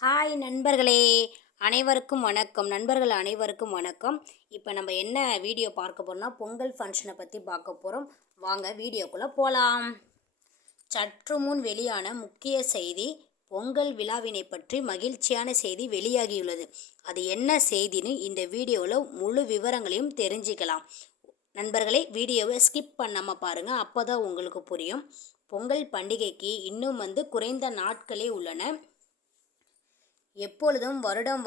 Hi நண்பர்களே, அனைவருக்கும் வணக்கம். நண்பர்கள் அனைவருக்கும் வணக்கம். இப்போ நம்ம என்ன வீடியோ பார்க்க போகிறோம்னா, பொங்கல் ஃபங்க்ஷனை பற்றி பார்க்க போகிறோம். வாங்க வீடியோக்குள்ளே போகலாம். சற்று முன் வெளியான முக்கிய செய்தி, பொங்கல் விழாவினை பற்றி மகிழ்ச்சியான செய்தி வெளியாகியுள்ளது. அது என்ன செய்தின்னு இந்த வீடியோவில் முழு விவரங்களையும் தெரிஞ்சுக்கலாம். நண்பர்களே, வீடியோவை ஸ்கிப் பண்ணாமல் பாருங்கள், அப்போ தான் உங்களுக்கு புரியும். பொங்கல் பண்டிகைக்கு இன்னும் குறைந்த நாட்களே உள்ளன. எப்பொழுதும் வருடம்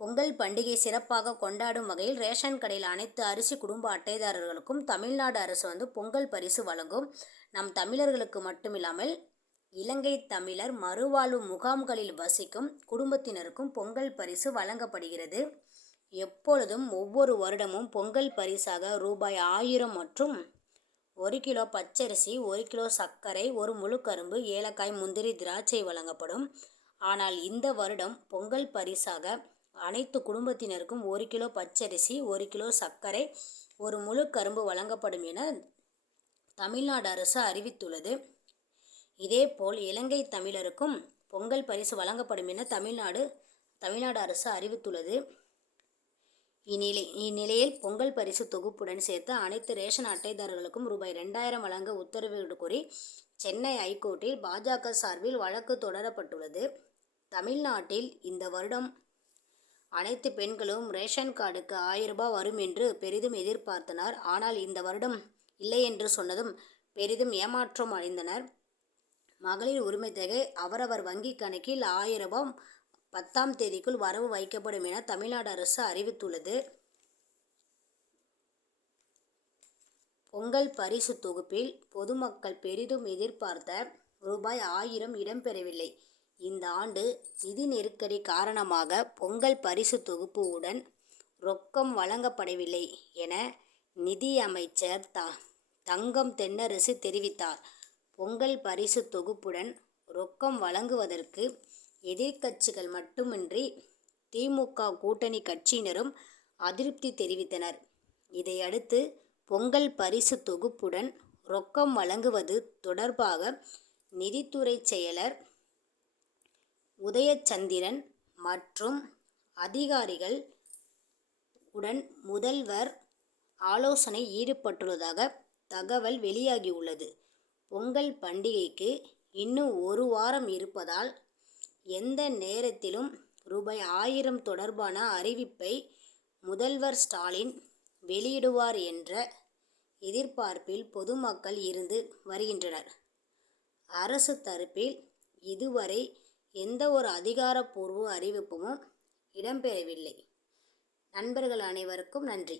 பொங்கல் பண்டிகை சிறப்பாக கொண்டாடும் வகையில் ரேஷன் கடையில் அனைத்து அரிசி குடும்ப அட்டைதாரர்களுக்கும் தமிழ்நாடு அரசு பொங்கல் பரிசு வழங்கும். நம் தமிழர்களுக்கு மட்டுமில்லாமல் இலங்கை தமிழர் மறுவாழ்வு முகாம்களில் வசிக்கும் குடும்பத்தினருக்கும் பொங்கல் பரிசு வழங்கப்படுகிறது. எப்பொழுதும் ஒவ்வொரு வருடமும் பொங்கல் பரிசாக ரூபாய் 1000 மற்றும் 1 கிலோ பச்சரிசி, 1 கிலோ சர்க்கரை, 1 முழு கரும்பு, ஏலக்காய், முந்திரி, திராட்சை வழங்கப்படும். ஆனால் இந்த வருடம் பொங்கல் பரிசாக அனைத்து குடும்பத்தினருக்கும் 1 கிலோ பச்சரிசி, 1 கிலோ சர்க்கரை, 1 முழு கரும்பு வழங்கப்படும் என தமிழ்நாடு அரசு அறிவித்துள்ளது. இதேபோல் இலங்கை தமிழருக்கும் பொங்கல் பரிசு வழங்கப்படும் என தமிழ்நாடு அரசு அறிவித்துள்ளது. இந்நிலையில் பொங்கல் பரிசு தொகுப்புடன் சேர்த்து அனைத்து ரேஷன் அட்டைதாரர்களுக்கும் ரூபாய் 2000 வழங்க உத்தரவிட்டு கோரி சென்னை ஐகோர்ட்டில் பாஜக சார்பில் வழக்கு தொடரப்பட்டுள்ளது. தமிழ்நாட்டில் இந்த வருடம் அனைத்து பெண்களும் ரேஷன் கார்டுக்கு 1000 ரூபாய் வரும் என்று பெரிதும் எதிர்பார்த்தனர். ஆனால் இந்த வருடம் இல்லை என்று சொன்னதும் பெரிதும் ஏமாற்றம் அடைந்தனர். மகளிர் உரிமை தொகை அவரவர் வங்கி கணக்கில் 1000 ரூபாய் 10ஆம் தேதிக்குள் வரவு வைக்கப்படும் என தமிழ்நாடு அரசு அறிவித்துள்ளது. பொங்கல் பரிசு தொகுப்பில் பொதுமக்கள் பெரிதும் எதிர்பார்த்த ரூபாய் 1000 இடம்பெறவில்லை. இந்த ஆண்டு நிதி நெருக்கடி காரணமாக பொங்கல் பரிசு தொகுப்பு உடன் ரொக்கம் வழங்கப்படவில்லை என நிதியமைச்சர் தங்கம் தென்னரசு தெரிவித்தார். பொங்கல் பரிசு தொகுப்புடன் ரொக்கம் வழங்குவதற்கு எதிர்க்கட்சிகள் மட்டுமின்றி திமுக கூட்டணி கட்சியினரும் அதிருப்தி தெரிவித்தனர். இதையடுத்து பொங்கல் பரிசு தொகுப்புடன் ரொக்கம் வழங்குவது தொடர்பாக நிதித்துறை செயலர் உதயச்சந்திரன் மற்றும் அதிகாரிகள் உடன் முதல்வர் ஆலோசனை ஈடுபட்டுள்ளதாக தகவல் வெளியாகியுள்ளது. பொங்கல் பண்டிகைக்கு இன்னும் ஒரு வாரம் இருப்பதால் எந்த நேரத்திலும் ரூபாய் 1000 தொடர்பான அறிவிப்பை முதல்வர் ஸ்டாலின் வெளியிடுவார் என்ற எதிர்பார்ப்பில் பொதுமக்கள் இருந்து வருகின்றனர். அரசு தரப்பில் இதுவரை எந்த ஒரு அதிகாரப்பூர்வ அறிவிப்பும் இடம்பெறவில்லை. நண்பர்கள் அனைவருக்கும் நன்றி.